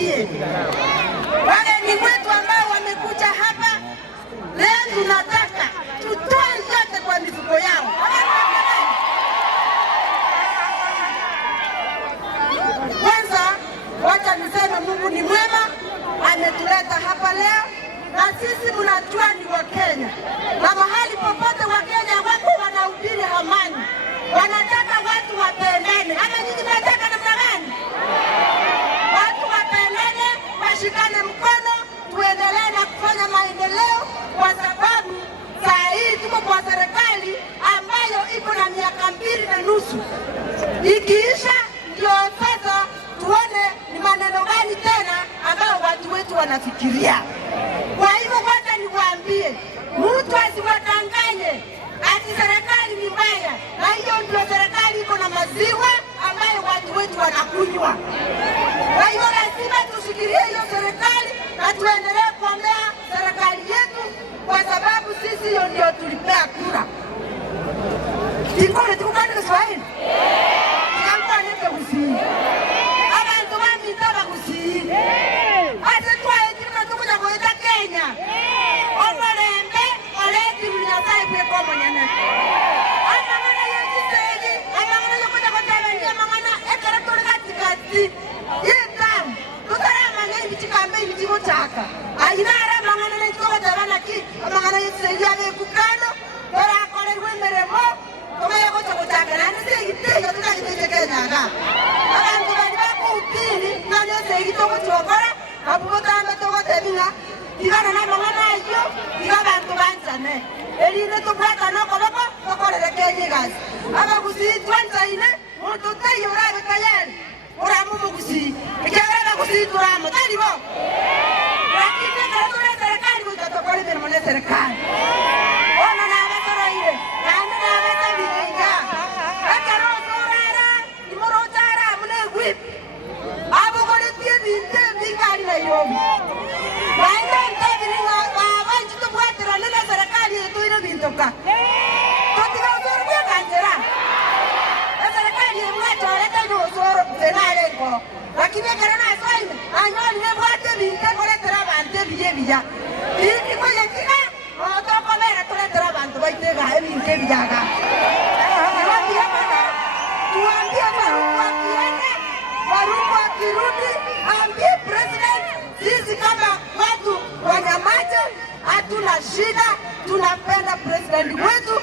tuwaachie wageni wetu ambao wamekuja hapa leo. Tunataka tutoe yote kwa mifuko yao. Kwanza wacha niseme Mungu ni mwema, ametuleta hapa leo, na sisi tunajua ni Wakenya, na mahali popote Wakenya wako wanahubiri amani, wanataka watu wapendane. Ama nyinyi mnataka namna gani? Watu wapendane, washikane mkono, tuendelee na kufanya maendeleo, kwa sababu saa hii tuko kwa serikali ambayo iko na miaka 2.5. Ikiisha ndio sasa tuone ni maneno gani tena ambayo watu wetu wanafikiria. Kwa hivyo wacha niwaambie, mtu asiwadanganye ati serikali ni mbaya, na hiyo ndio serikali iko na maziwa ambayo watu wetu wanakunywa. Kwa hivyo lazima tushikilie hiyo serikali na tuendelee kuombea serikali yetu, kwa sababu sisi hiyo ndio tulipea kura. Tikore tukane Kiswahili. Tukampa nete kusii. Abantu bamita kusii. Ate twae tukuja kuita Kenya. Omolembe oleti mnyatai kwe kwa mwenyene. Amangana yojisegi, amangana yokuja kutebe, amangana ekaratori katikati. Yitam, tutara amangana ibichikambe ibichigo chaka. Ayinara amangana na itoko tabana ki, amangana yojisegi ave kukano, tora akole rwemeremo, kama yako chako chaka, na nisegi teyo tutakite Kenya aga. Abantu bani bako upini, nani yosegi toko chokora, abubotamba toko tebinga, tigana na mangana ayo, tigana bantu bansane. Eline tukwata noko loko, tokorere Kenya gazi. Aba kusi tuanza ine, mtu teyo urabe kayari, uramu mukusi, ikiagara kusi turamu, tali bo. Lakini karatule serikali kutatokole bina mone serikali. Ona na abasara ile, kandi na abasa bilinga. Akaro surara, imoro chara mune whip. Abu kore tie binte bingari na yomi. Waenda ntabiringa, wanchi tukwatira nila serikali yetu ina bintoka. Totika usoro kwa kanjera. Serikali yetu wachoreta ino usoro kutenale nko. Lakini karana aswaime, anyoli nebwate binte koletera bante biye biya. Bindi kwa yetika, otoko vera koletera bantu baitega ebinte biyaga. Tuambie Warungu wakienda, Warungu wakirudi, ambie president, sisi kama watu wanyamaje, hatuna shida, tunapenda president wetu,